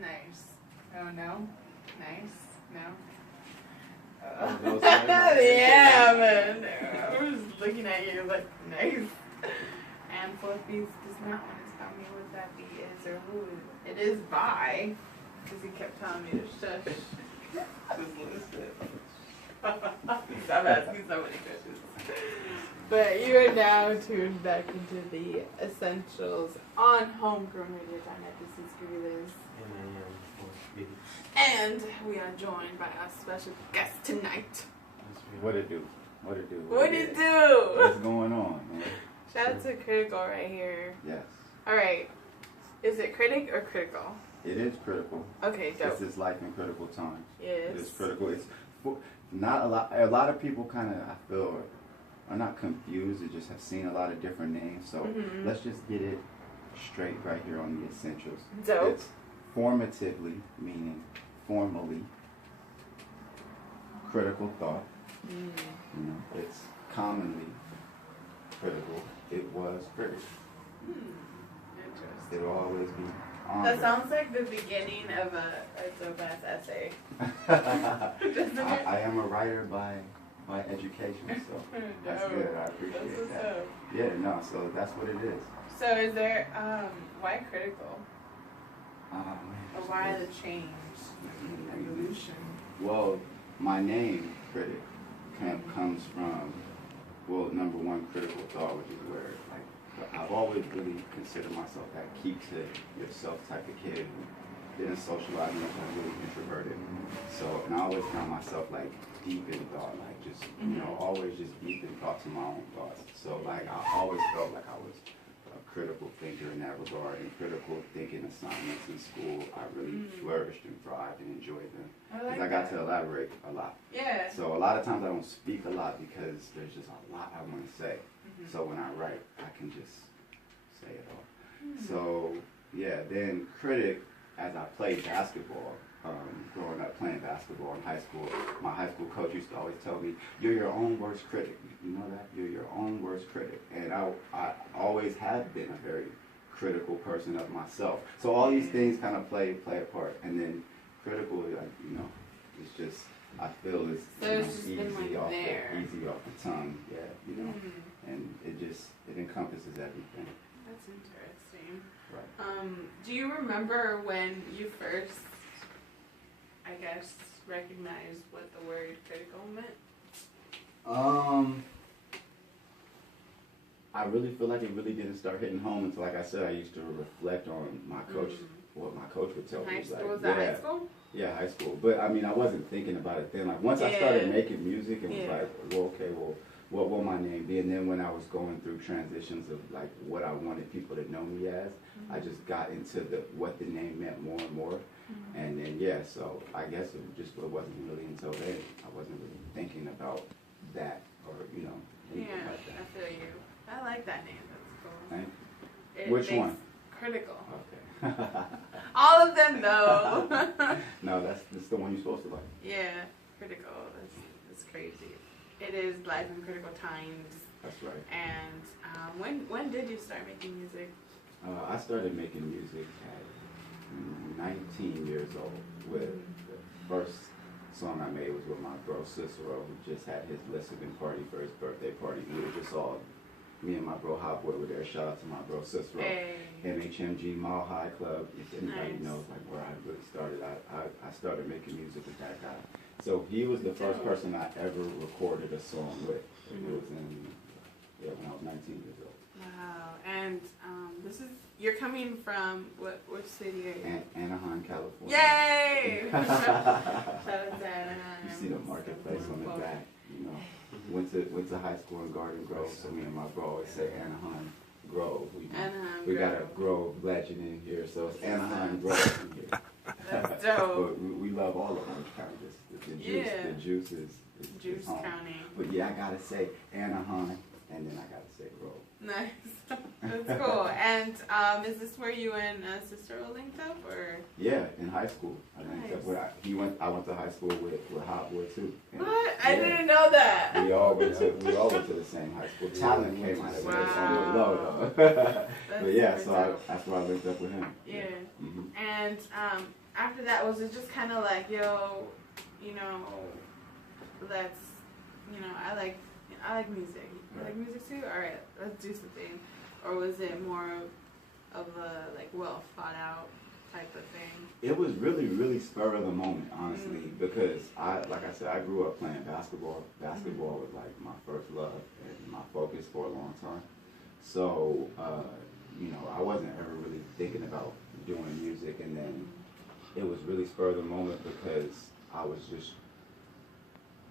Nice. Oh, no? Nice? No? Yeah, man. I was looking at you like, nice. And Fluffy does not want to tell me what that beat is or who it is by. Because he kept telling me to shush. Just listen. Stop asking so many questions. But you are now tuned back into the essentials on Homegrown Radio. This is Groovy Liz. And we are joined by our special guest tonight. What it do? What it do? What it do? What's going on, man? Shout out to Critical right here. Yes. Alright. Is it critic or critical? It is critical. Okay, dope. This is life in critical times. Yes. It is critical. It's not a lot. A lot of people kind of, I feel, are not confused. They just have seen a lot of different names. So let's just get it straight right here on the essentials. Dope. It's formatively, meaning formally, critical thought. You know, it's commonly critical. It was critical. Interesting. It'll always be. That sounds like the beginning of a dope-ass essay. I am a writer by education, so that's good. I appreciate that. Up. Yeah, no, so that's what it is. So is there, why critical? Man, Or why the change, evolution? Well, my name, Critic, comes from, well, number one, critical thought, which is where, like, I've always really considered myself that keep to yourself type of kid who didn't socialize much. I was really introverted. So, and I always found myself like deep in thought, like just, you know, always just deep in thoughts of my own thoughts. So like I always felt like I was a critical thinker in that regard, and critical thinking assignments in school, I really flourished and thrived and enjoyed them. Because I got to elaborate a lot. Yeah. So a lot of times I don't speak a lot because there's just a lot I want to say. So when I write, I can just say it all. So yeah, then critic, as I played basketball, growing up playing basketball in high school, my high school coach used to always tell me, you're your own worst critic. You know that? You're your own worst critic. And I always have been a very critical person of myself. So all these things kind of play a part. And then critical, like, you know, it's just, I feel it's, easy off the tongue. Yeah, you know. And it encompasses everything. That's interesting. Right. Do you remember when you first, I guess, recognized what the word critical meant? I really feel like it really didn't start hitting home until, like I said, I used to reflect on my coach, what my coach would tell me. High school? Like, was that high school? Yeah, high school. But I mean, I wasn't thinking about it then. Like once I started making music, and was like, well, okay, well, what will my name be? And then when I was going through transitions of like what I wanted people to know me as, I just got into what the name meant more and more. And then so I guess it wasn't really until then I wasn't really thinking about that or anything like that. I feel you. I like that name. That's cool. Thank you. Which one? Critical. Okay. All of them though. No, that's the one you're supposed to like. Yeah, critical. That's crazy. It is life in critical times. That's right. And when did you start making music? I started making music at 19 years old. With the first song I made was with my bro Cicero, who just had his listening party for his birthday party. We were just all, me and my bro Hot Boy were there. Shout out to my bro Cicero. Hey. MHMG Mile High Club. If anybody knows like where I really started, I started making music with that guy. So he was the first person I ever recorded a song with. It was when I was 19 years old. Wow. And you're coming from which city are you? Anaheim, California. Yay! Shout out to Anaheim. You see the marketplace on the back, you know. Went to high school in Garden Grove, so me and my bro always say Anaheim Grove. We got a Grove legend in here, so it's Anaheim Grove in here. That's dope. But we love all of Orange County. The juice is Juice home. County. But yeah, I gotta say Anaheim, and then I gotta say Grove. Nice. That's cool. And is this where you and Cicero linked up, or? Yeah, in high school. I linked up with I went to high school with Hot Boy too. And what? I didn't know that. We all went to the same high school. Talent came out of it. It's on the low though. But yeah, so that's where I linked up with him. Yeah. And after that, was it just kind of like, yo, you know, let's, you know, I like music. You like music too? All right, let's do something. Or was it more of a like well thought out type of thing? It was really, really spur of the moment, honestly, because like I said, I grew up playing basketball. Basketball was like my first love and my focus for a long time. So, you know, I wasn't ever really thinking about doing music, and then it was really spur of the moment because I was just,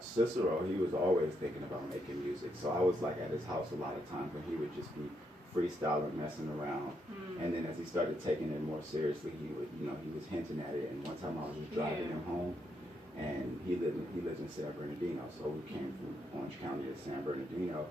Cicero, he was always thinking about making music. So I was like at his house a lot of times when he would just be freestyling, messing around. And then as he started taking it more seriously, he would, you know, he was hinting at it. And one time I was just driving him home, and he lives in San Bernardino. So we came from Orange County to San Bernardino,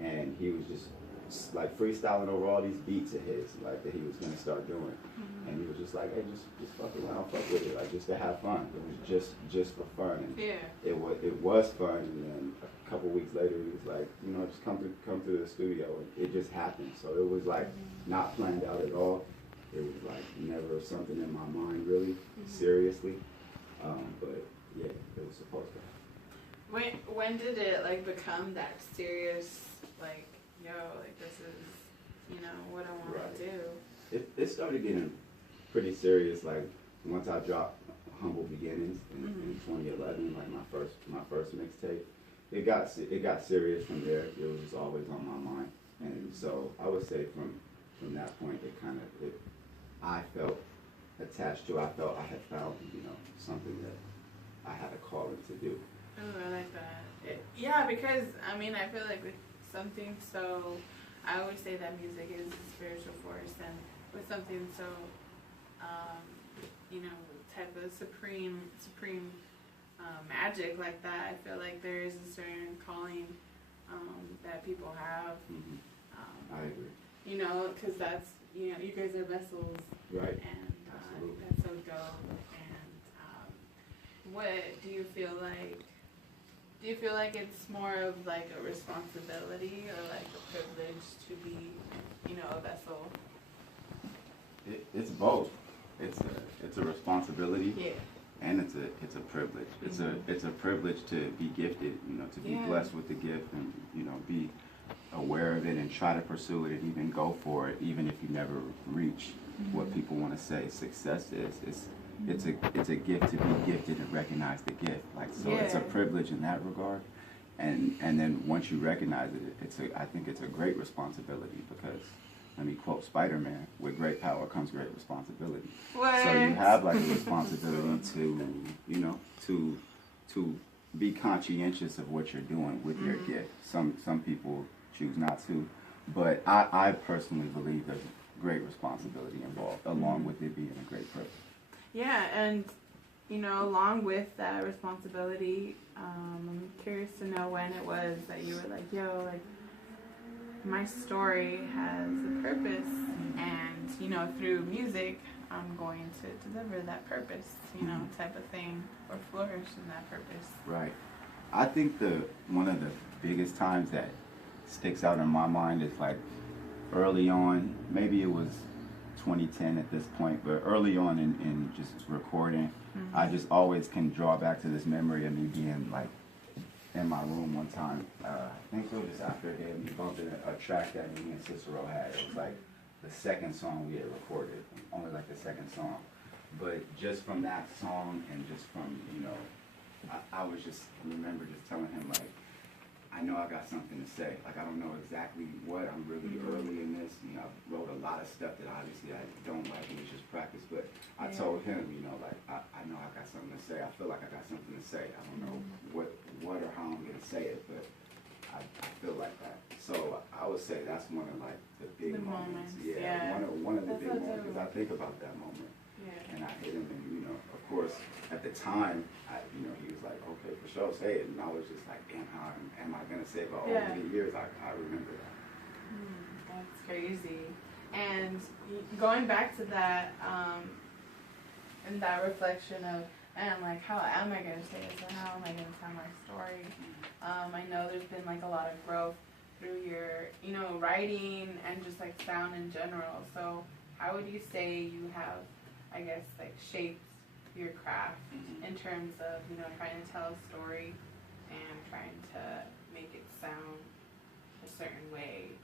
and he was just like freestyling over all these beats of his, like that he was gonna start doing. And he was just like, hey, just fuck around, fuck with it, like just to have fun. It was just for fun. And it was fun. And then a couple weeks later, he was like, you know, just come to the studio. And it just happened. So it was like not planned out at all. It was like never something in my mind really, seriously. But yeah, it was supposed to. When did it like become that serious? Like, yo, like this is, you know, what I want to do. It started getting pretty serious, like once I dropped Humble Beginnings in 2011, like my first mixtape. It got serious from there. It was just always on my mind, and so I would say from that point, I felt attached to. I felt I had found, you know, something that I had a calling to do. Oh, I like that. Yeah, because I mean, I feel like with something so, I always say that music is a spiritual force, and with something so, you know, type of supreme magic like that, I feel like there is a certain calling that people have. I agree. You know, because that's, you know, you guys are vessels, right? And absolutely, that's so dope. And what do you feel like? Do you feel like it's more of like a responsibility or like a privilege to be, you know, a vessel? It's both. It's a responsibility. Yeah. And it's a privilege. It's a privilege to be gifted, you know, to be blessed with the gift, and, you know, be aware of it and try to pursue it and even go for it, even if you never reach what people want to say success is. It's a gift to be gifted and recognize the gift. Like, so it's a privilege in that regard. And then once you recognize it, I think it's a great responsibility, because let me quote Spider-Man, with great power comes great responsibility. What? So you have like a responsibility to, you know, to be conscientious of what you're doing with your gift. Some people choose not to, but I personally believe there's great responsibility involved, along with it being a great privilege. Yeah, and you know, along with that responsibility, I'm curious to know when it was that you were like, yo, like, my story has a purpose, and, you know, through music, I'm going to deliver that purpose, you know, type of thing, or flourish in that purpose. Right. I think one of the biggest times that sticks out in my mind is like early on, maybe it was 2010 at this point, but early on in just recording, I just always can draw back to this memory of me being like in my room one time. I think it was after they had me bumping a track that me and Cicero had. It was like the second song we had recorded, only like the second song. But just from that song and just from, you know, I was just, remember just telling him, like, I know I got something to say. Like, I don't know exactly what. I'm really early in this. You know, I wrote a lot of stuff that obviously I don't like, and it's just practice. But I told him, you know, like, I know I got something to say. I feel like I got something to say. I don't know what or how I'm going to say it, but I feel like that. So I would say that's one of, like, the big moments. Yeah, one of the big moments, because I think about that moment. And I hit him, and, you know, of course, at the time, you know, he was like, okay, for sure, say it. And I was just like, damn, how am I going to say it? But over the years, I remember that. That's crazy. And going back to that, and that reflection of, and like, how am I going to say this, or how am I going to tell my story? I know there's been like a lot of growth through your, you know, writing and just like sound in general. So how would you say you have, I guess, like, shaped your craft Mhm. in terms of, you know, trying to tell a story and trying to make it sound a certain way